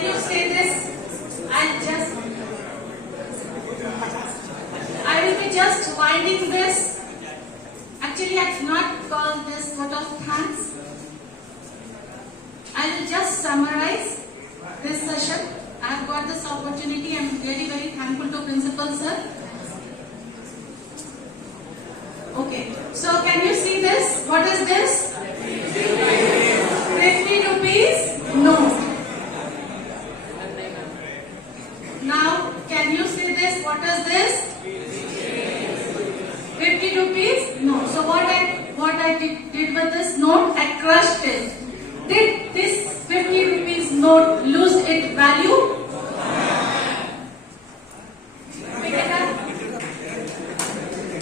can you say this? I will be just winding this. Actually, I have not called this vote of thanks. I will just summarize this session. I have got this opportunity. I am very, very thankful to Principal Sir. Okay, so can you see this? What is this? 50 rupees? No. Now, can you see this? What is this? 50 rupees? No. So what I did with this note, I crushed it. Did this 50 rupees note lose its value? Pick it up.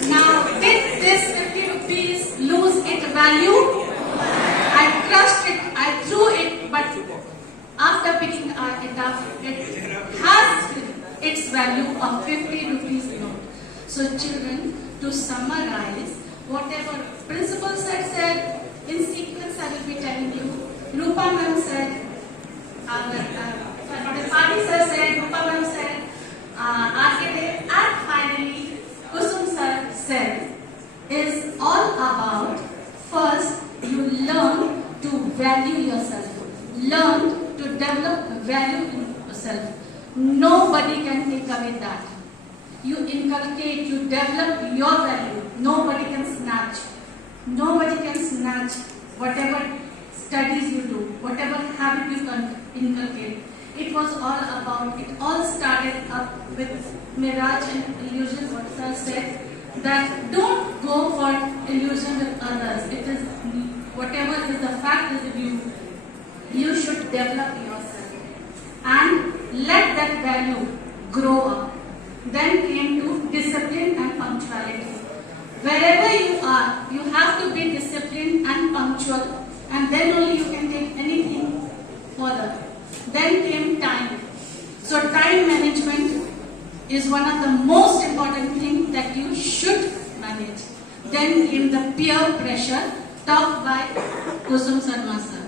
Now, did this 50 rupees lose its value? I crushed it, I threw it, but after picking it up, it has its value of 50 rupees note. So children, to summarize, whatever Principal Sir said, in sequence I will be telling you. Rupa ma'am said, Padi sir said, Rupa ma'am said, RK and finally Kusum sir said, is all about first you learn to value yourself. Learn to develop value in yourself. Nobody can take away that. You inculcate, you develop your value. Nobody can snatch. Nobody can snatch whatever studies you do, whatever habit you can inculcate. It was all about, it all started up with mirage and illusion, what sir said, that don't go for illusion with others. It is, whatever is the fact is you should develop yourself and let that value grow up. Then came to discipline and punctuality. Wherever you are, you have to be disciplined and punctual, and then only you can take anything further. Then came time. So time management is one of the most important things that you should manage. Then came the peer pressure taught by Kusum Sarma sir.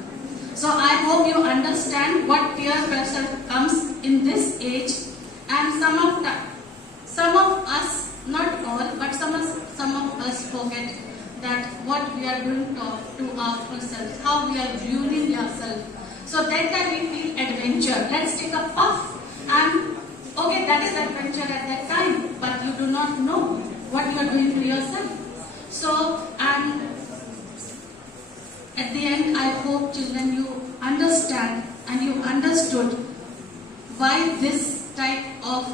So I hope you understand what peer pressure comes in this age, and some of us, not all, but some of us forget that what we are doing to ourselves, how we are ruining ourselves. So that time we feel adventure. Let's take a puff, and okay, that is adventure at that time, but you do not know what you are doing to yourself. So, and at the end, I hope children you understand and you understood why this type of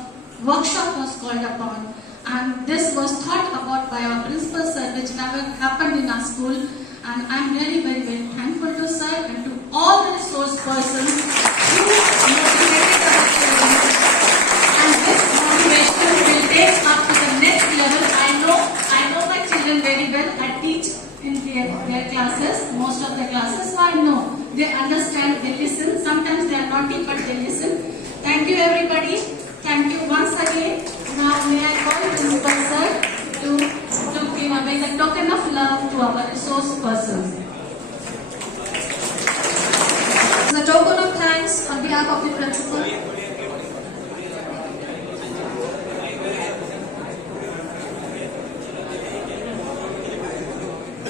workshop was called upon, and this was thought about by our principal sir, which never happened in our school. And I'm really very, very thankful to sir and to all the resource persons who motivated our children. And this motivation will take up to the next level. I know my children very well. I teach in their classes, most of the classes, so I know. They understand, they listen. Sometimes they are naughty, but they listen. Thank you everybody. Thank you once again. Now may I call Principal Sir to give away the token of love to our resource persons. As a token of thanks on behalf of the Principal.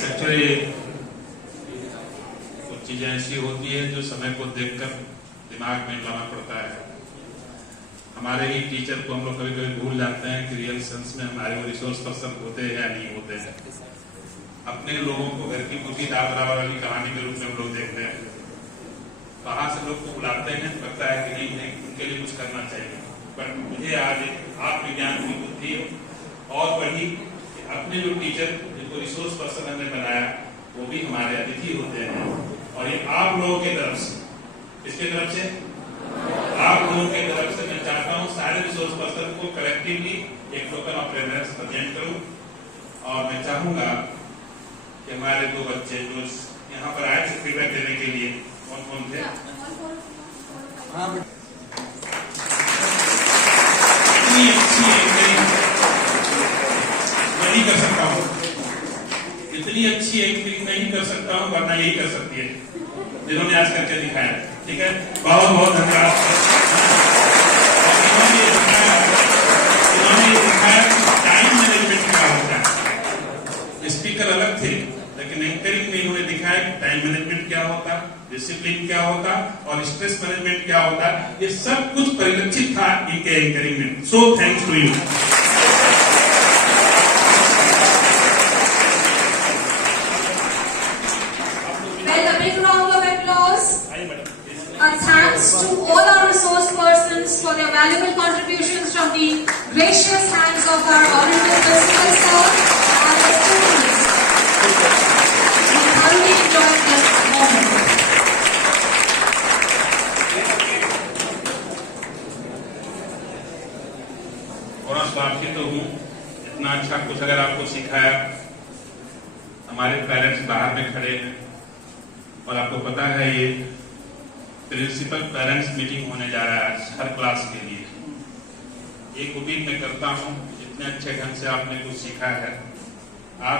Actually कुछ चीजें ऐसी होती है जो समय को देखकर दिमाग में लाना पड़ता है। हमारे ही टीचर को हम लोग कभी कभी भूल जाते हैं कि रियल सेंस में हमारे वो रिसोर्स पर्सन होते हैं या नहीं होते हैं। अपने लोगों को घर की मुर्गी दाल बराबर वाली कहानी के रूप में हम लोग देखते हैं। बाहर से लोग को बुलाते हैं, लगता है कि नहीं उनके लिए कुछ करना चाहिए, पर मुझे आज आत्मविज्ञान की बुद्धि और बढ़ी। अपने जो टीचर जिनको रिसोर्स पर्सन हमने बनाया वो भी हमारे अतिथि होते हैं, और ये आप लोगों की तरफ से, किसके तरफ से? आप लोगों की तरफ से मैं चाहता हूँ सारे रिसोर्स पर्सन को कलेक्टिवली एक टोकन ऑफ प्रेजेंस प्रेजेंट करूँ। और मैं चाहूंगा कि हमारे दो बच्चे जो यहाँ पर आए थे फीडबैक देने के लिए, कौन थे? इतनी अच्छी एक्टिंग नहीं कर सकता हूँ, इतनी अच्छी एक्टिंग नहीं कर सकता हूँ, वरना यही कर सकती है जिन्होंने आज करके दिखाया। ठीक है, बहुत बहुत धन्यवाद। इन्होंने दिखाया टाइम मैनेजमेंट क्या होता है। स्पीकर अलग थे, लेकिन एंकरिंग में इन्होंने दिखाया टाइम मैनेजमेंट क्या होता, डिसिप्लिन क्या होता और स्ट्रेस मैनेजमेंट क्या होता। ये सब कुछ परिलक्षित था इनके एंकरिंग में। So thanks to you. Well, a big round of applause. Thanks to all our resource persons for their valuable contributions from the gracious hands of our honorable principal sir and the students. We thoroughly enjoyed this moment. और स्वार्थी तो हूँ, इतना अच्छा कुछ अगर आपको सिखाया। हमारे पेरेंट्स बाहर में खड़े हैं और आपको पता है ये प्रिंसिपल पेरेंट्स मीटिंग होने जा रहा है आज हर क्लास के लिए। एक उम्मीद मैं करता हूँ इतने अच्छे ढंग से आपने कुछ सीखा है आज।